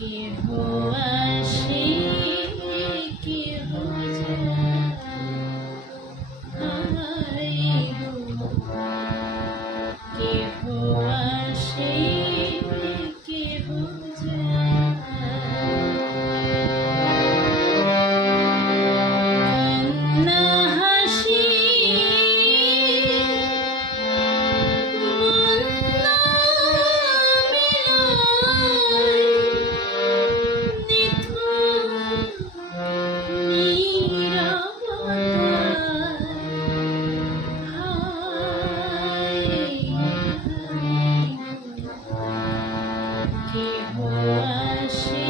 কেহ আসে কেহ যায় গো, কেহ আসে কেহ যায়। কান্না হাসি বন্যা মিলায় নিথুর নীরবতায় হায় কেহ আসে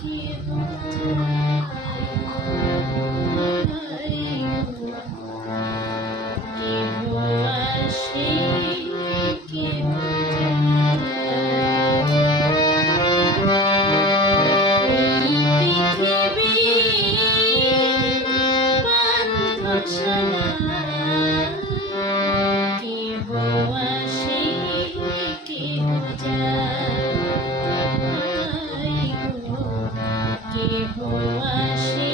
কেহ যায় কেহ আসে কেহ কেহ আসে কেহ যায় গো, কেহ আসে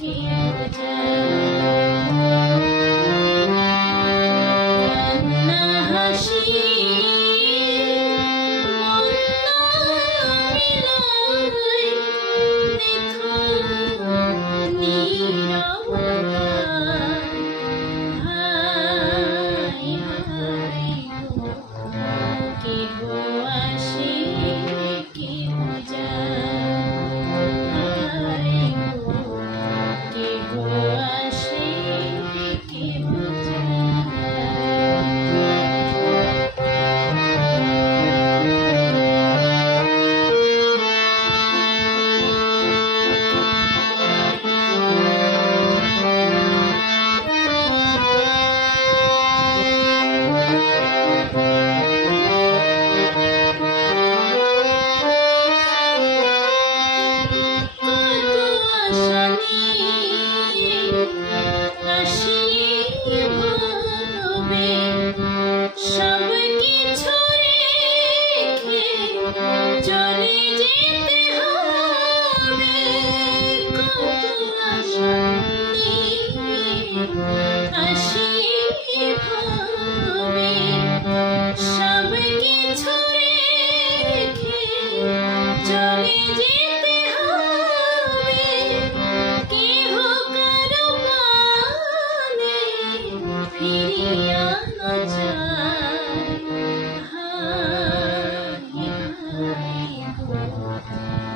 কেহ যায়। কান্না হাসি বন্যা মিলায় নিথুর নীরবতায় হায় হায় গো, কেহ আসে কেহ যায় গো, কেহ আসে কেহ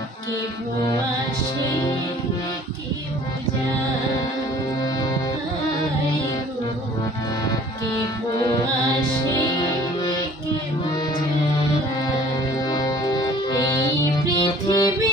কেহ আসে কেহ যায় গো, কেহ আসে কেহ যায়। এই পৃথিবী